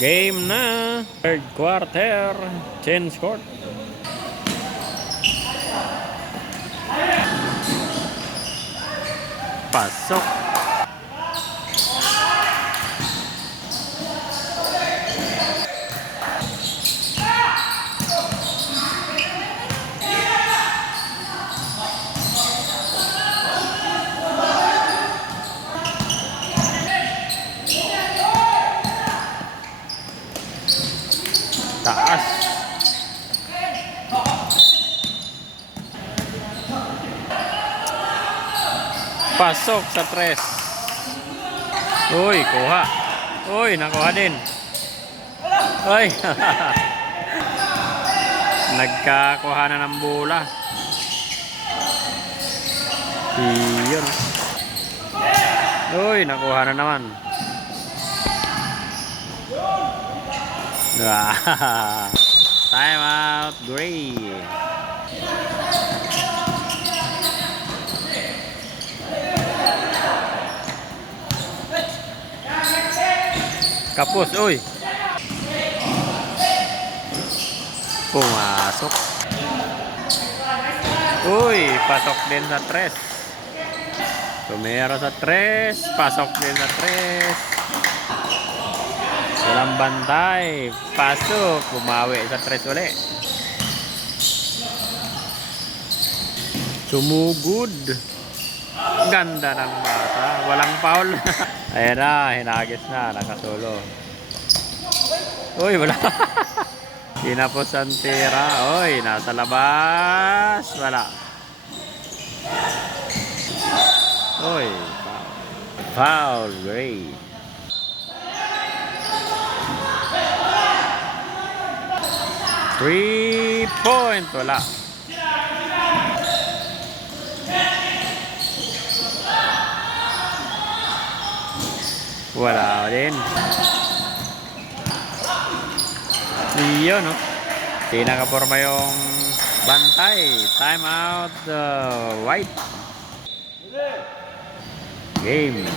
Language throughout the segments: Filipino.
Game na. Third quarter. Change court. Pasok. Taas. Pasok sa tres. Uy, kuha. Uy, nakuha din. Uy. Nagkakuha na ng bola. Iyon. Uy, nakuha na naman. Time out, Gray. Kapos, uy. Pumasok. Uy, pasok din sa tres. Tumira sa tres, pasok din sa tres. Walang bantay. Pasok. Bumawi sa tres ulit. Sumugod. Ganda ng bata. Walang foul. Ayan na. Hinagis na. Nakasolo. Uy, wala. Kinapos ang tira. Uy, nasa labas. Wala. Uy, foul. Foul. Great. 3-point. Wala. Wala din. Iyon, no? Di nakaporma yung bantay. Time out. White. Game.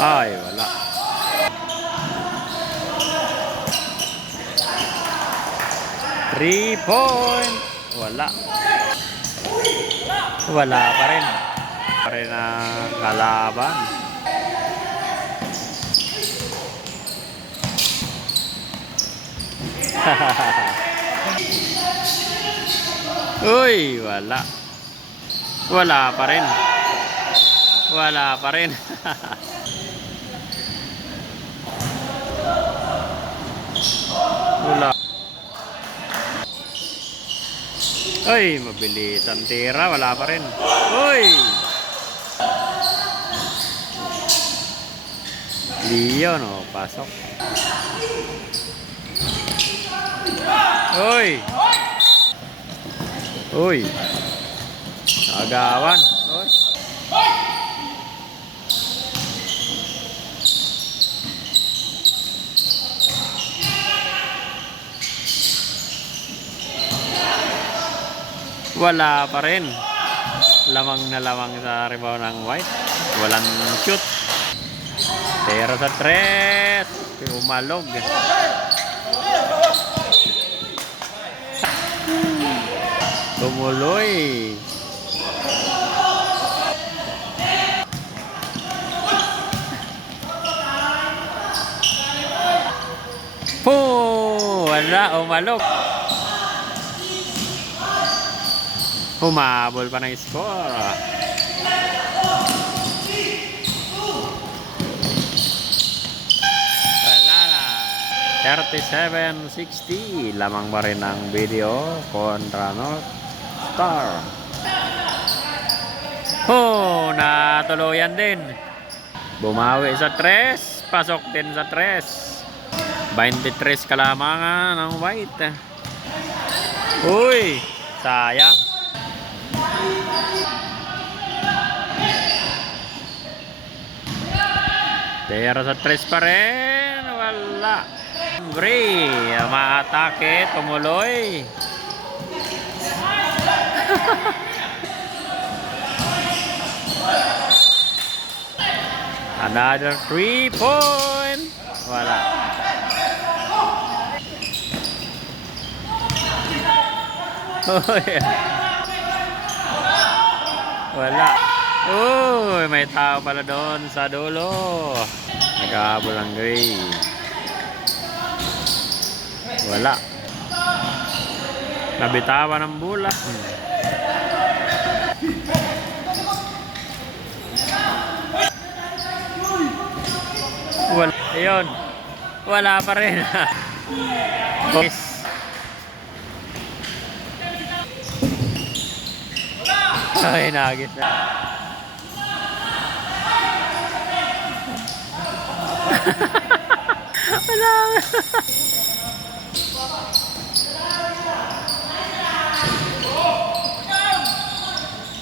Ay, wala. Three-point. Wala. Wala pa rin. Pa rin ang kalaban. Uy, wala. Wala pa rin. Wala pa rin. Wala. Uy, mabilis ang tira. Wala pa rin. Uy! Leon, oh, pasok. Uy! Uy! Agawan. Uy! Wala pa rin. Lamang na lamang sa rebound ng White. Walang shoot. Tira sa tres. Umalog. Tumuloy. Wala. Umalog. Humabol pa ng score. Wala na. 37-60. Lamang pa rin ang video kontra North Star. Natuluyan din. Bumawi sa tres. Pasok din sa tres. 23 kalamangan ng White. Uy, sayang. Tira sa tres pa rin. Wala. Gray. Maatake. Tumuloy. Another 3-point. Wala. Oh, yeah. Wala. Uy, may tao pala doon sa dulo. Naghahabol ang Gray. Wala. Nabitawan ng bola. Wala. Ayun. Wala pa rin. Yes. Ay, nagis na. Wala.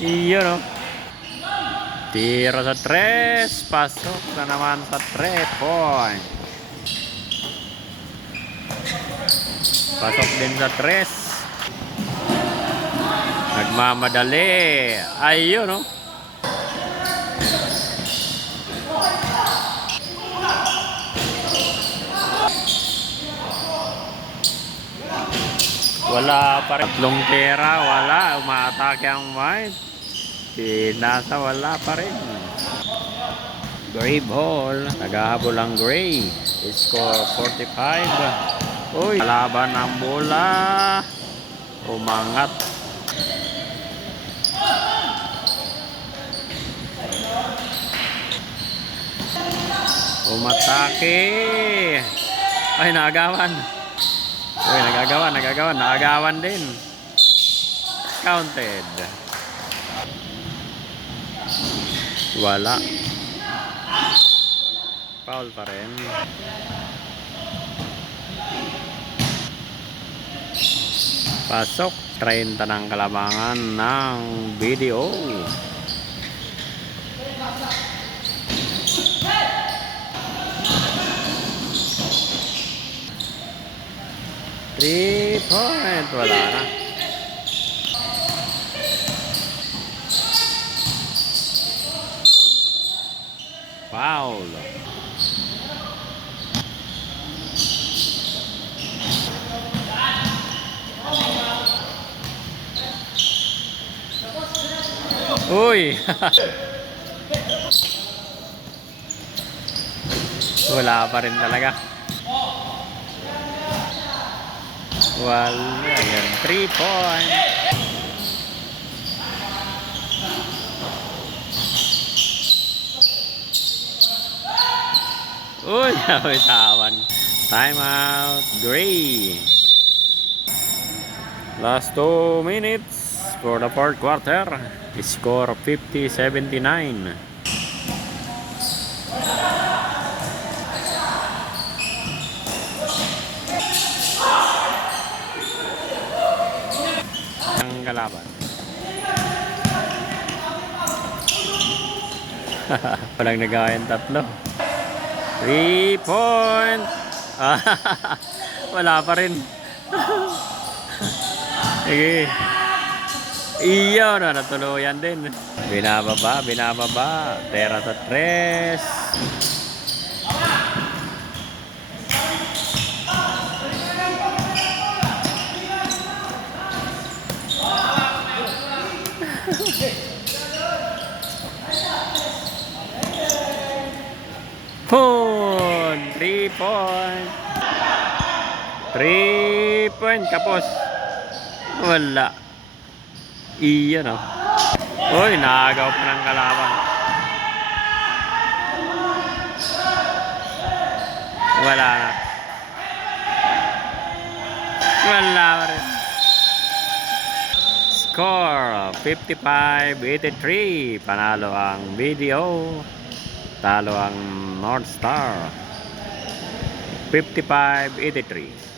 Iyon, no? Tiro sa 3. Pasok na naman sa 3-point. Pasok din sa 3. Nagmamadali. Ayun, no? Wala pa rin. Tatlong tira. Wala. Umaatake ang White. Nasa wala pa rin. Gray ball. Naghahabol ang Gray. Score 45. Uy, laban ang bola. Umangat. Umatake. Ay, naagawan. Uy, nagagawan din. Counted. Wala. Foul pa rin. Pasok. 30 ng kalamangan ng BDO. Three-point. Wala na. Foul. Uy. Wala pa rin talaga. Wala. Ayan. 3-point. Uy, tawan. Time out. Gray. Last 2 minutes for the fourth quarter. Score 50-79. Ang kalaban. Walang nagawa yung tatlo. 3-point. Wala pa rin. Sige. Iyon na, natuluyan din. Binababa. Tera sa 3. Pun! 3-point. 3-point. Kapos. Wala. Iyan, no? Uy, naagaw pa ng kalaban. Wala na. Wala rin. Score 55-83. Panalo ang BDO. Talo ang North Star. 55-83.